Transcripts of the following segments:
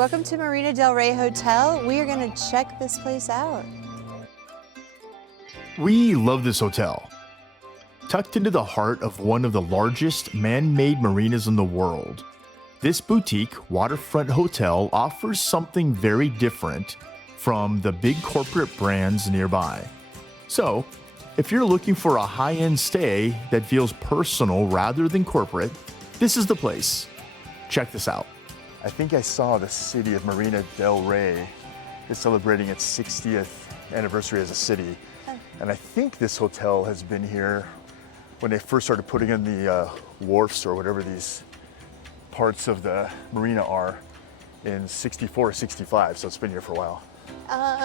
Welcome to Marina Del Rey Hotel. We are going to check this place out. We love this hotel. Tucked into the heart of one of the largest man-made marinas in the world, this boutique waterfront hotel offers something very different from the big corporate brands nearby. So, if you're looking for a high-end stay that feels personal rather than corporate, this is the place. Check this out. I think I saw the city of Marina Del Rey is celebrating its 60th anniversary as a city. And I think this hotel has been here when they first started putting in the wharfs or whatever these parts of the marina are in 64 or 65, so it's been here for a while.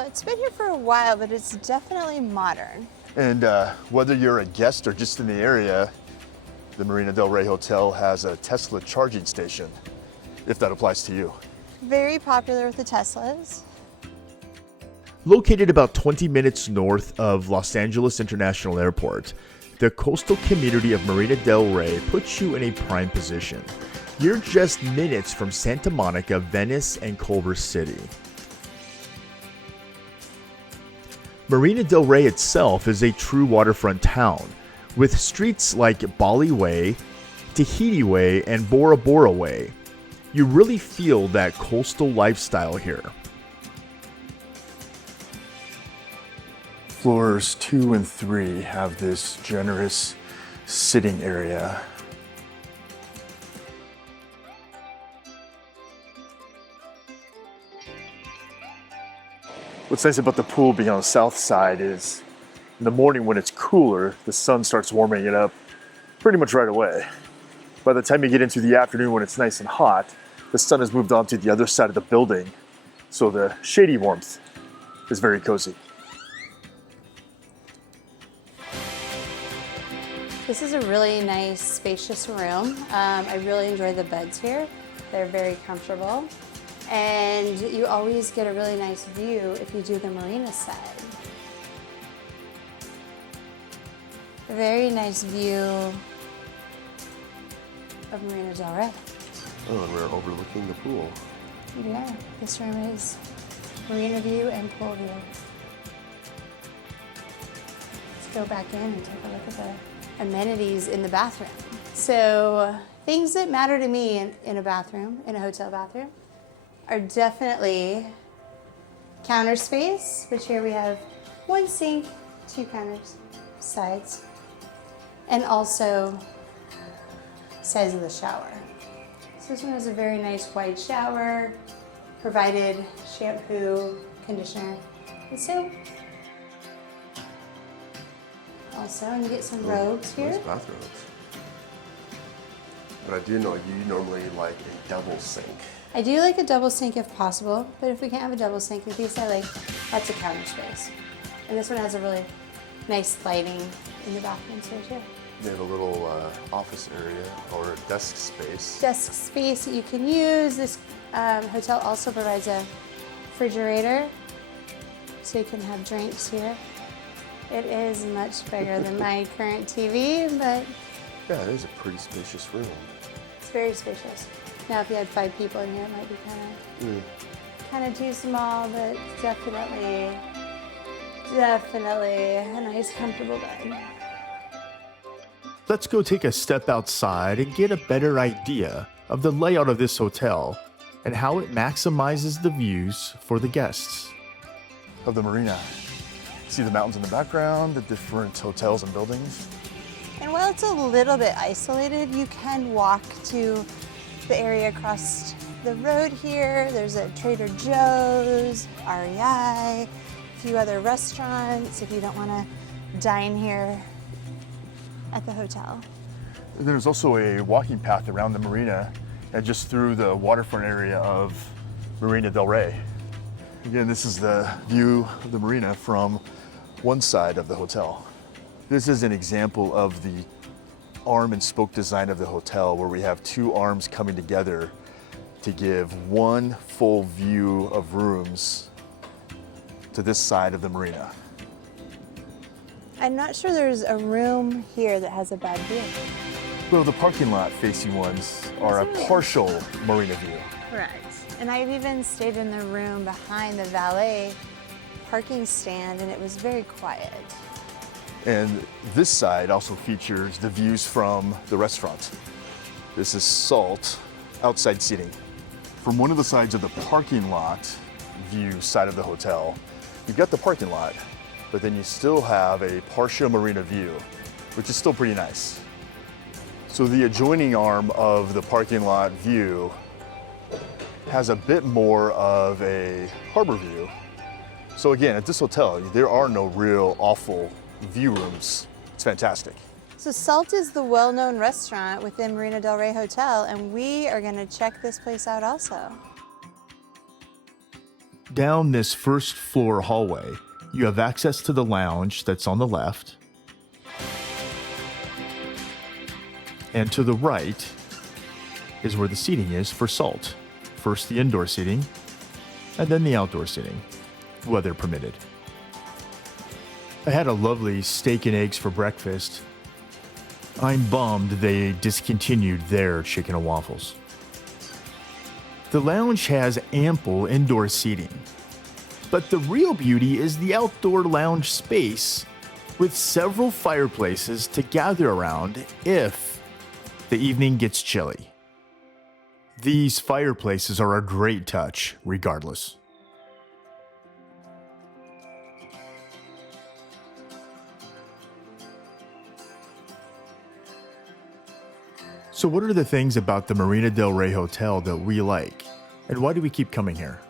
It's been here for a while, but it's definitely modern. And whether you're a guest or just in the area, the Marina Del Rey Hotel has a Tesla charging station, if that applies to you. Very popular with the Teslas. Located about 20 minutes north of Los Angeles International Airport, the coastal community of Marina Del Rey puts you in a prime position. You're just minutes from Santa Monica, Venice, and Culver City. Marina Del Rey itself is a true waterfront town, with streets like Bali Way, Tahiti Way, and Bora Bora Way. You really feel that coastal lifestyle here. Floors 2 and 3 have this generous sitting area. What's nice about the pool being on the south side is in the morning when it's cooler, the sun starts warming it up pretty much right away. By the time you get into the afternoon when it's nice and hot, the sun has moved on to the other side of the building, so the shady warmth is very cozy. This is a really nice, spacious room. I really enjoy the beds here. They're very comfortable. And you always get a really nice view if you do the marina side. A very nice view of Marina Del Rey. Oh, and we're overlooking the pool. Yeah, this room is marina view and pool view. Let's go back in and take a look at the amenities in the bathroom. So things that matter to me in a bathroom, in a hotel bathroom, are definitely counter space, which here we have one sink, 2 counters, sides, and also size of the shower. So this one has a very nice wide shower, provided shampoo, conditioner, and soap. Also, you get some robes here. Nice bathrobes. But I do know you normally like a double sink. I do like a double sink if possible, but if we can't have a double sink, at least I like lots of counter space. And this one has a really nice lighting in the bathrooms here too. They have a little office area or desk space. Desk space that you can use. This hotel also provides a refrigerator, so you can have drinks here. It is much bigger than my current TV, but Yeah, it is a pretty spacious room. it's very spacious. Now, if you had 5 people in here, it might be kind of too small, but definitely a nice, comfortable bed. Let's go take a step outside and get a better idea of the layout of this hotel and how it maximizes the views for the guests. Of the marina. See the mountains in the background, the different hotels and buildings. And while it's a little bit isolated, you can walk to the area across the road here. There's a Trader Joe's, REI, a few other restaurants if you don't want to dine here at the hotel. There's also a walking path around the marina and just through the waterfront area of Marina Del Rey. Again, this is the view of the marina from one side of the hotel. This is an example of the arm and spoke design of the hotel, where we have 2 arms coming together to give one full view of rooms to this side of the marina. I'm not sure there's a room here that has a bad view. Well, the parking lot facing ones are a partial marina view. Correct. And I've even stayed in the room behind the valet parking stand, and it was very quiet. And this side also features the views from the restaurant. This is Salt outside seating. From one of the sides of the parking lot view side of the hotel, you've got the parking lot, but then you still have a partial marina view, which is still pretty nice. So the adjoining arm of the parking lot view has a bit more of a harbor view. So again, at this hotel, there are no real awful view rooms. It's fantastic. So Salt is the well-known restaurant within Marina Del Rey Hotel, and we are gonna check this place out also. Down this first floor hallway, you have access to the lounge that's on the left. And to the right is where the seating is for Salt. First the indoor seating, and then the outdoor seating, weather permitted. I had a lovely steak and eggs for breakfast. I'm bummed they discontinued their chicken and waffles. The lounge has ample indoor seating, but the real beauty is the outdoor lounge space with several fireplaces to gather around if the evening gets chilly. These fireplaces are a great touch regardless. So what are the things about the Marina Del Rey Hotel that we like? And why do we keep coming here?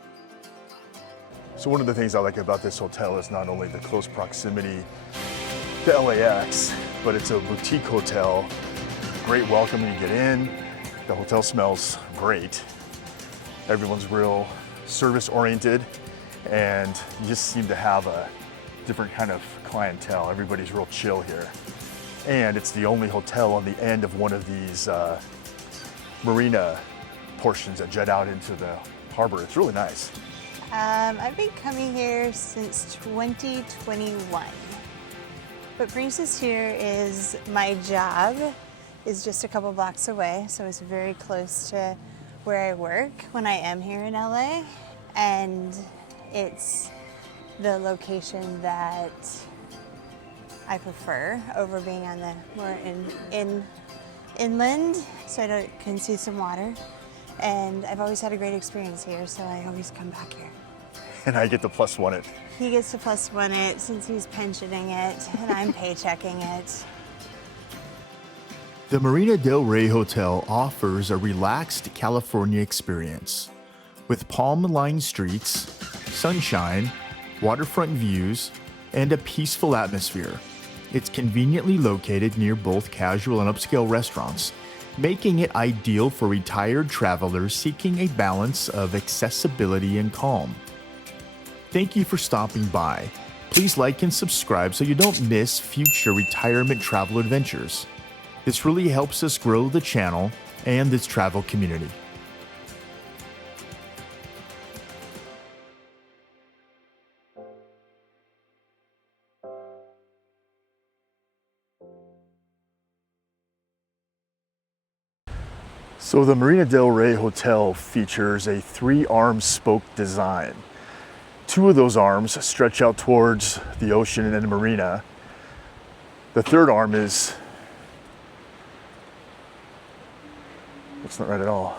So one of the things I like about this hotel is not only the close proximity to LAX, but it's a boutique hotel. Great welcome when you get in. The hotel smells great. Everyone's real service oriented, and you just seem to have a different kind of clientele. Everybody's real chill here. And it's the only hotel on the end of one of these marina portions that jet out into the harbor. It's really nice. I've been coming here since 2021. What brings us here is my job is just a couple blocks away, so it's very close to where I work when I am here in LA, and it's the location that I prefer over being on the more inland, so I can see some water. And I've always had a great experience here, so I always come back here. And I get to +1 it. He gets to +1 it since he's pensioning it, and I'm paychecking it. The Marina Del Rey Hotel offers a relaxed California experience with palm-lined streets, sunshine, waterfront views, and a peaceful atmosphere. It's conveniently located near both casual and upscale restaurants, making it ideal for retired travelers seeking a balance of accessibility and calm. Thank you for stopping by. Please like and subscribe so you don't miss future retirement travel adventures. This really helps us grow the channel and this travel community. So the Marina Del Rey Hotel features a 3-arm spoke design. 2 of those arms stretch out towards the ocean and the marina. The 3rd arm is, that's not right at all.